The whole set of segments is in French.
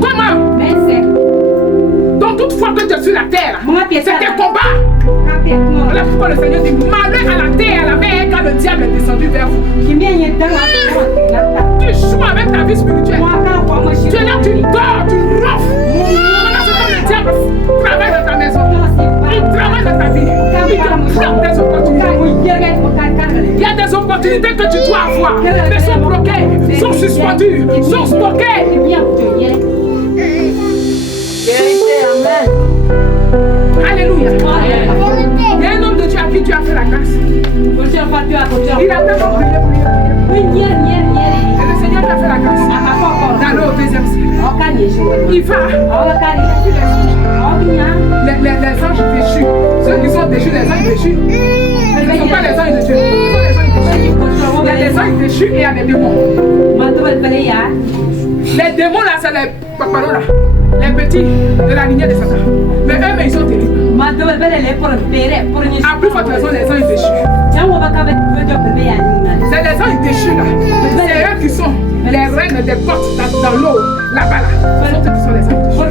Comment? Donc toute fois que tu es sur la terre, c'est un combat. Voilà pourquoi le Seigneur dit malheur à la terre, à la mer, quand le diable est descendu vers vous. Tu joues avec ta vie spirituelle. Tu es là, tu dors, tu ronfles. Pendant ce temps, le diable travaille dans ta maison. Il travaille dans ta vie. Il te prend des opportunités. Il y a des opportunités que tu dois avoir, mais sont bloquées, sont suspendues, sont stockées. Alléluia. Il y a un homme de Dieu à qui tu as fait la grâce. Il a tellement prié. Et le Seigneur t'a fait la grâce. D'aller au deuxième ciel. Il va. Les anges déchus. Ceux qui sont déchus, les anges déchus. Ce ne sont pas les anges de Dieu. Il y a des anges déchus et il y a des démons. Les démons là, c'est les paparos là. Les petits de la lignée de Satan. Mais eux, ils sont terribles. À plus forte raison, les anges déchus. C'est les anges déchus là. C'est eux qui sont les reines des portes dans l'eau. Là-bas là. Ce sont eux qui sont les anges déchus.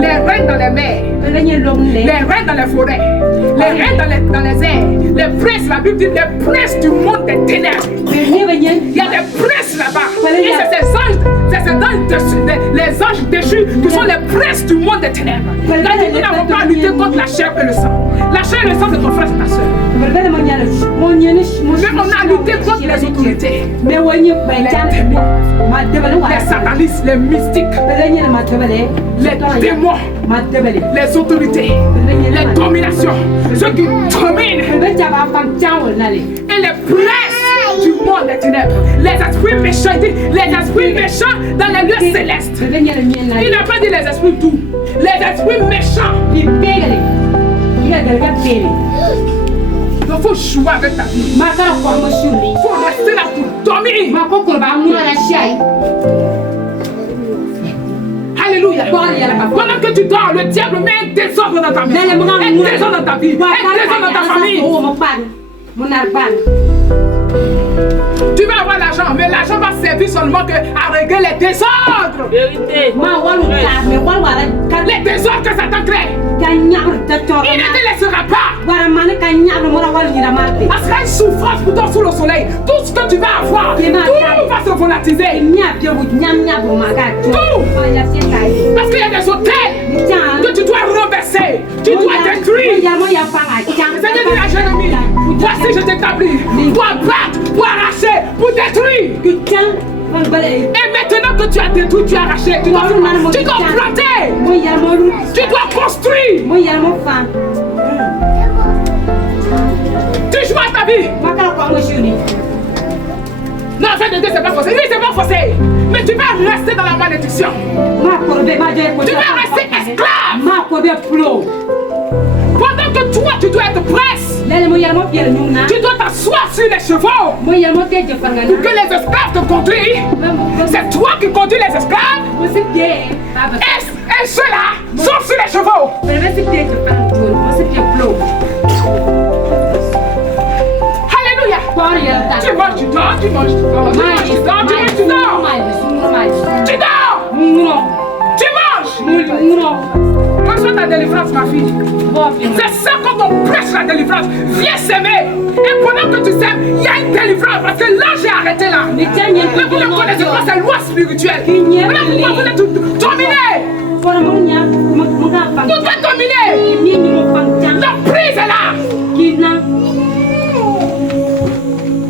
Les reines dans les mers. Les reines dans les forêts. Les reines dans les airs. Les princes, la Bible dit les princes du monde des ténèbres. Il y a des princes là-bas. Et c'est ces anges, les anges déchus qui sont les princes du monde des ténèbres. Là, nous n'avons pas à lutter contre la chair et le sang. La chair et le sang de ton frère, c'est ta soeur. Mais on a lutté contre les autorités. Les démons, les satanistes, les mystiques, les démons, les autorités, les dominations, ceux qui dominent, et les princes du monde des ténèbres, les esprits méchants dans les lieux célestes. Il n'a pas dit les esprits doux, les esprits méchants. Il faut jouer avec ta vie. Il faut rester là pour dormir. Alléluia. Pendant que tu dors, le diable met un désordre dans ta vie, un désordre dans ta vie, un désordre dans ta famille. Tu vas avoir l'argent, mais l'argent va servir seulement à régler les désordres. Vérité. Les désordres que Satan crée. Il ne te laissera pas. Parce qu'il y a une souffrance pour toi sous le soleil. Tout ce que tu vas avoir, tout va se volatiser. Tout. Parce qu'il y a des hôtels que tu dois renverser. Tu dois détruire. Seigneur dit à Jérémie, voici je t'établis pour abattre, pour arracher, pour détruire. Et maintenant que tu as détruit, tu as arraché, tu dois planter, tu dois construire. Tu joues à ta vie. Non, en fait, Dieu, c'est pas forcé. Oui, c'est pas forcé. Mais tu vas rester dans la malédiction. Tu vas rester esclave. Pendant que toi, tu dois être presse. Tu dois t'asseoir sur les chevaux pour que les esclaves te conduisent. C'est toi qui conduis les esclaves. Et ceux-là sont sur les chevaux. Alléluia. Tu manges, tu dors, tu manges, tu dors. Tu manges, tu dors, tu manges, tu dors. Tu dors. Tu manges. Reçois ta délivrance, ma fille. C'est ça quand on prêche la délivrance. Viens s'aimer. Et pendant que tu sèmes, il y a une délivrance. Parce que l'ange est arrêté là. Mais vous ne connaissez pas cette loi spirituelle. Voilà pourquoi vous êtes dominés. Tout est dominé. La prise est là.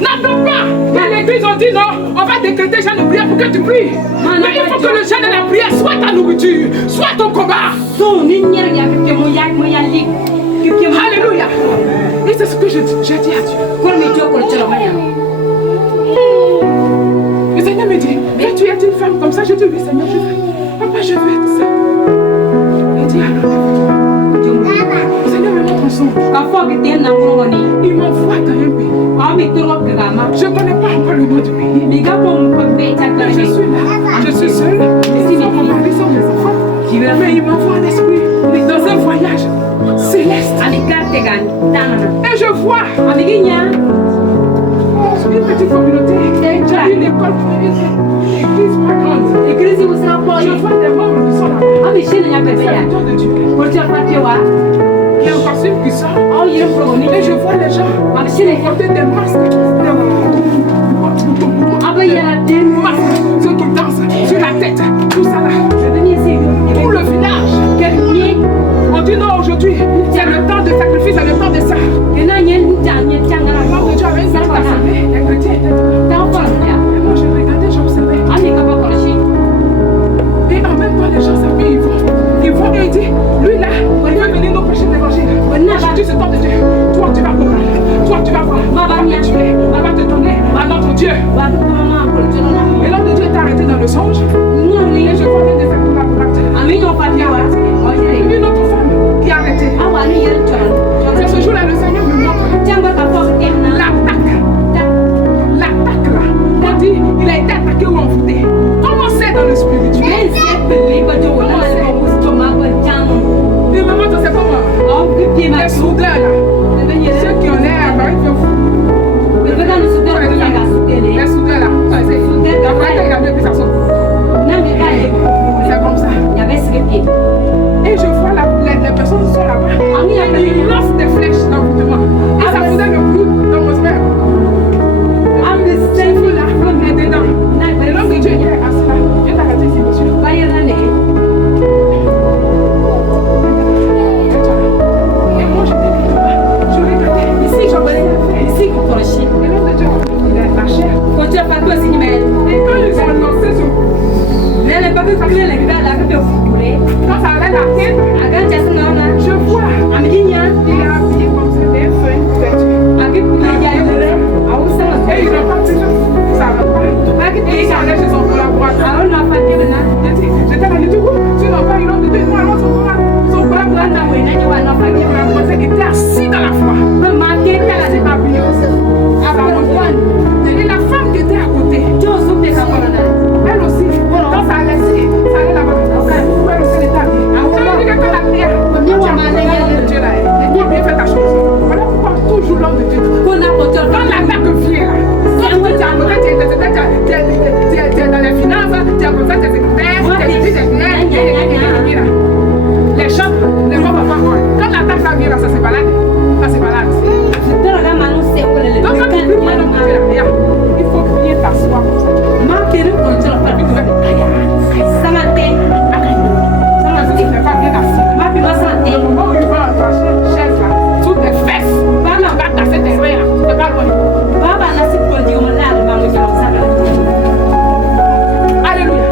N'attends pas que l'église on dit non, on va décréter jeûne de prière pour que tu pries. Mais il faut que le jeûne et la prière soit ta nourriture, soit ton combat. Alléluia. Et c'est ce que j'ai dit à Dieu. Le Seigneur me dit, mais tu es une femme comme ça. Je dis oui Seigneur, je veux. Papa, je veux être ça. Il dit alors, le Seigneur me montre son. Il m'envoie dans un pays. Je ne connais pas encore le nom du pays. Mais je suis là, je suis seule. Ils sont mon mari, sont mes enfants. Mais il m'envoie un esprit dans un voyage céleste. Et je vois une petite communauté. J'ai une école, une église pas grande. Je vois des membres qui sont là-bas. C'est le don de Dieu. Il y a un pasteur qui sort. Et je vois les gens porter des masques. Des masques. Ceux qui dansent sur la tête. Tout ça là. Pour le village. On dit non, aujourd'hui, c'est le temps de sacrifice, c'est le temps de ça. La mort de Dieu avait une grande assemblée. Les chrétiens étaient dedans. Et moi, je regardais, j'observais. Et en même temps, les gens s'habillent, ils vont et ils disent, lui là, il veut venir nous prêcher l'évangile. Aujourd'hui, c'est le temps de Dieu. Toi, tu vas comprendre. Toi, tu vas voir. On va te tuer. On va te donner à notre Dieu. Et l'homme de Dieu est arrêté dans le songe. Et je vois des effets collaborateurs. Une autre femme qui est arrêtée. C'est ce jour-là, le Seigneur me montre l'attaque là. On dit, il a été attaqué ou envoûté. Comment c'est dans le spirituel? Et maman, tu sais comment? Les soudeurs là. Ceux qui ont l'air, les soudeurs là. Il a mieux que ça saute. C'est comme ça. Et je vois les personnes qui sont là-bas. Ils lancent des flèches d'envoûtement. Et ça faisait le coup d'atmosphère. C'est fou là, on est dedans. Et l'homme de Dieu était assis là. Dieu t'a arrêté ici, monsieur. Et moi j'étais là-bas. Je regardais. Ici, j'en voyais ici. Et l'homme de Dieu, il a lâché. Et quand ils ont lancé sur quand ça allait la tête, je vois. Il est habillé comme ça, des feuilles. Et il n'a pas toujours. Ça va pas. Et il allait chez son collaborateur. J'étais là, du coup, tu n'as pas eu l'homme de Dieu. Moi, son collaborateur. Il était assis dans la foi. C'est ma vie. Et la femme qui était à côté, elle aussi, quand ça allait là-bas. Elle aussi était habillée. Ça veut dire que quand la prière, quand tu as l'homme de Dieu là, il a bien fait ta chose. Voilà pourquoi toujours l'homme de Dieu. Quand l'attaque vient là, quand tu es à côté, tu es dans les finances, tu es à côté, tu es secrétaire, les chambres, les gens vont pas voir. Quand l'attaque là vient là, ça se balade. Ça se balade. Donc quand tu pries l'homme de Dieu là, il faut prier t'asseoir comme ça. Tu n'es pas bien assis. Au moment où il va dans la chaise là, sous tes fesses, il va casser tes reins là, c'est pas loin. Alléluia.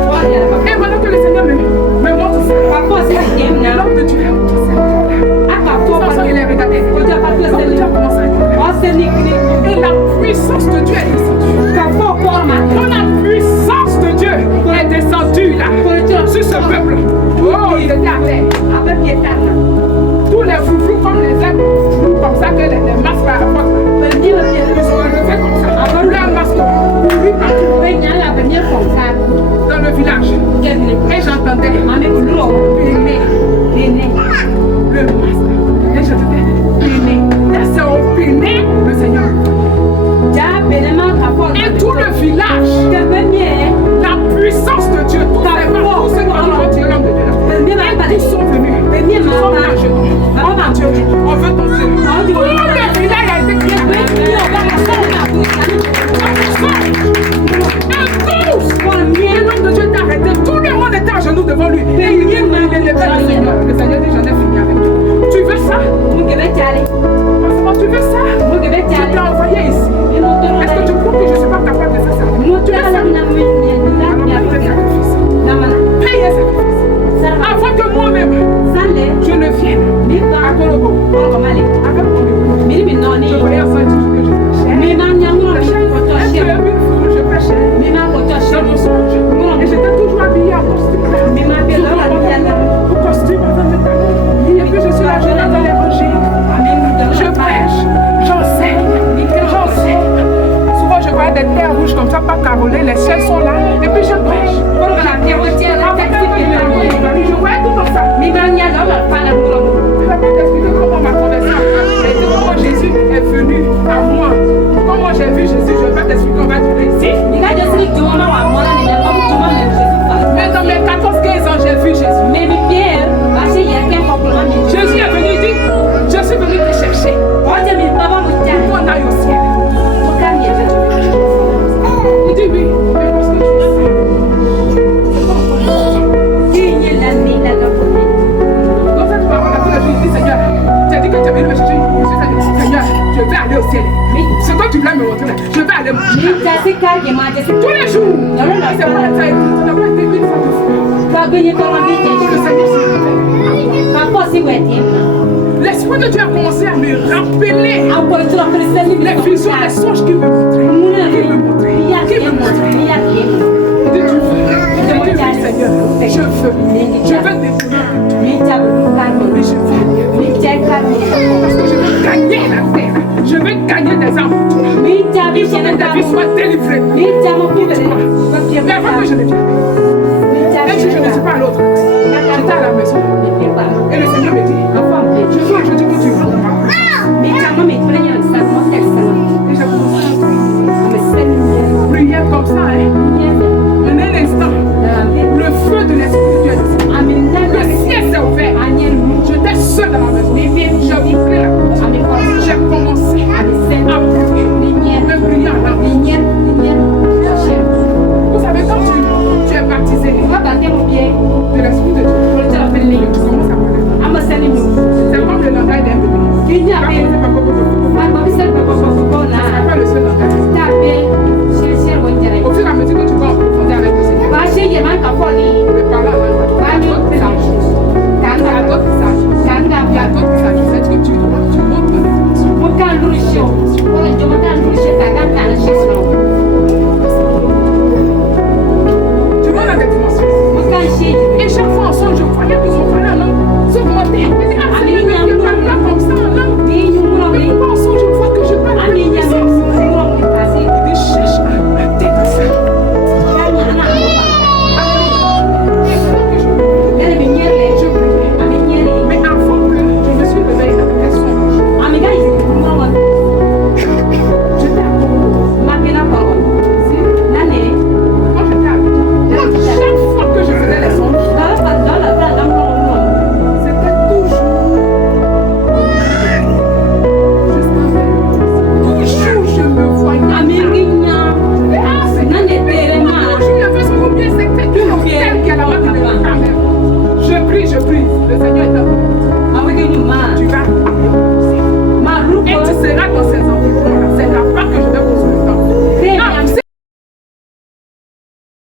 Et maintenant que le Seigneur me montre ça, l'homme de Dieu, il est regardé. L'homme de Dieu a commencé à dire. Et la puissance de Dieu est descendue. Quand la puissance de Dieu est descendue là, sur ce peuple, oh, il était à terre. Tous les foufous comme les ailes, comme ça que les masques à la porte, ils sont relevés comme ça. Leur masque, dans le village. Et j'entendais le masque. Et je disais, c'est au péné le Seigneur. Et tout le village, la puissance de Dieu, tous ceux qui ont retiré l'homme de Dieu là, ils sont venus. Ils sont venus à genoux. Oh mon Dieu, on veut ton Dieu. Tout le village a été créé. Et l'homme de Dieu t'a arrêté. Tout le monde était à genoux devant lui. Et il vient de lever le Seigneur. Le Seigneur dit, j'en ai fini avec toi. Tu veux ça? Tu veux ça? Je t'ai envoyé ici. Est-ce que tu crois que je ne suis pas capable de faire ça? Tu veux ça? Alors paye sacrifice. Paye sacrifice. Avant que moi-même, je ne vienne à Kolobo. Avec mon époux. Je voyais en fait que je prêchais. Je prêchais. Dans mon songe. Et j'étais toujours habillée en costume. Au costume, avant de talons. Et puis je suis là, je dans l'évangile. dit, je suis venu te chercher. Pour qu'on aille au ciel. Il dit oui, mais parce que tu dans cette parole, la Bible dit, Seigneur, tu as dit que tu as venu me chercher. Seigneur, je vais aller au ciel. Ce que tu voulais me montrer, je vais aller me tous les jours. C'est pas ça, ça n'a pas été une fois de fois. Le Seigneur s'est réveillé. L'Esprit de Dieu a commencé à me rappeler les visions, les songes qu'il me montrait. Seigneur, je veux parce que je veux gagner la terre. Je veux gagner des âmes. Il faut que des vies soient délivrées. Mais avant que je ne vienne,